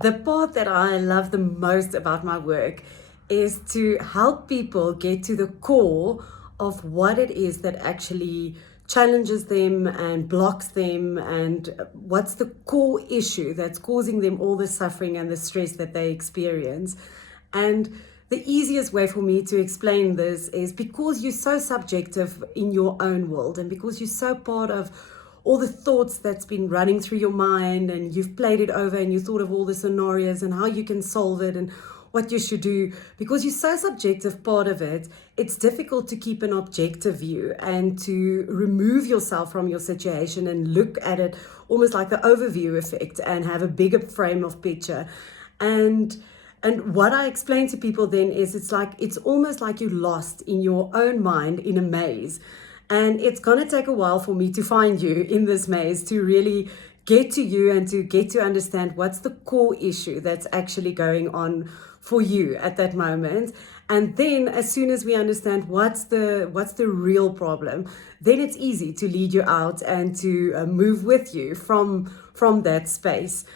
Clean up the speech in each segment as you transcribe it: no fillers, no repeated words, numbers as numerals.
The part that I love the most about my work is to help people get to the core of what it is that actually challenges them and blocks them, and what's the core issue that's causing them all the suffering and the stress that they experience. And the easiest way for me to explain this is because you're so subjective in your own world, and because you're so part of all the thoughts that's been running through your mind, and you've played it over and you thought of all the scenarios and how you can solve it and what you should do. Because you're so subjective part of it, it's difficult to keep an objective view and to remove yourself from your situation and look at it almost like the overview effect and have a bigger frame of picture. And what I explain to people then is it's almost like you're lost in your own mind in a maze. And it's going to take a while for me to find you in this maze, to really get to you and to get to understand what's the core issue that's actually going on for you at that moment. And then as soon as we understand what's the real problem, then it's easy to lead you out and to move with you from that space.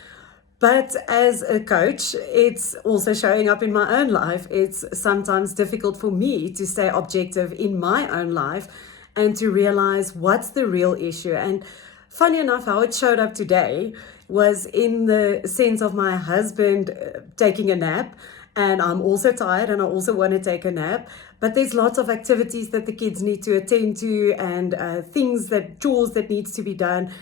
But as a coach, it's also showing up in my own life. It's sometimes difficult for me to stay objective in my own life and to realize what's the real issue. And funny enough, how it showed up today was in the sense of my husband taking a nap. And I'm also tired and I also want to take a nap. But there's lots of activities that the kids need to attend to, and chores that needs to be done.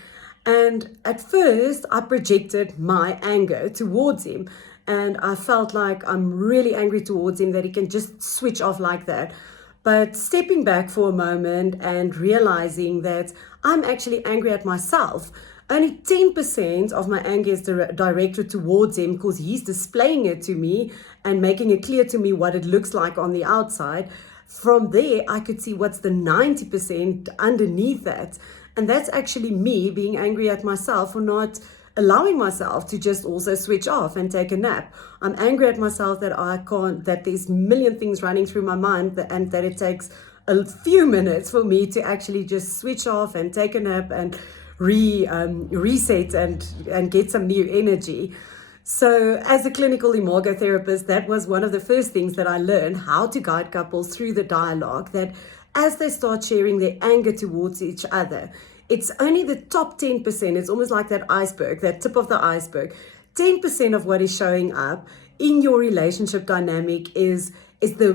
And at first, I projected my anger towards him. And I felt like I'm really angry towards him that he can just switch off like that. But stepping back for a moment and realizing that I'm actually angry at myself. Only 10% of my anger is directed towards him because he's displaying it to me and making it clear to me what it looks like on the outside. From there, I could see what's the 90% underneath that. And that's actually me being angry at myself for not allowing myself to just also switch off and take a nap. I'm angry at myself that there's a million things running through my mind, and that it takes a few minutes for me to actually just switch off and take a nap and reset and get some new energy. So as a clinical imago therapist, that was one of the first things that I learned, how to guide couples through the dialogue, that as they start sharing their anger towards each other, it's only the top 10%. It's almost like that iceberg, that tip of the iceberg. 10% of what is showing up in your relationship dynamic is the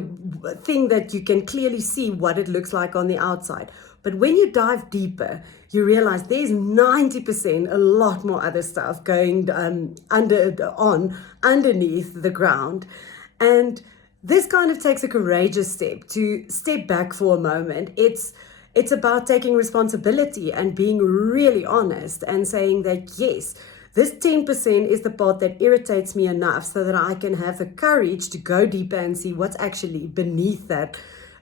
thing that you can clearly see what it looks like on the outside. But when you dive deeper, you realize there's 90%, a lot more other stuff going underneath the ground. And this kind of takes a courageous step to step back for a moment. It's about taking responsibility and being really honest and saying that, yes, this 10% is the part that irritates me enough so that I can have the courage to go deeper and see what's actually beneath that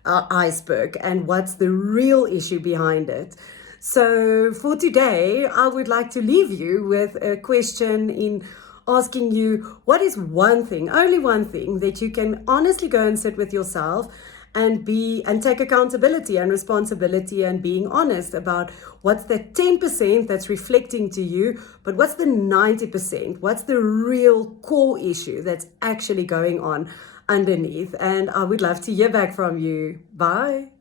iceberg and what's the real issue behind it. So for today, I would like to leave you with a question in asking you, what is one thing, only one thing, that you can honestly go and sit with yourself and take accountability and responsibility and being honest about what's the 10% that's reflecting to you, but what's the 90%? What's the real core issue that's actually going on underneath? And I would love to hear back from you. Bye.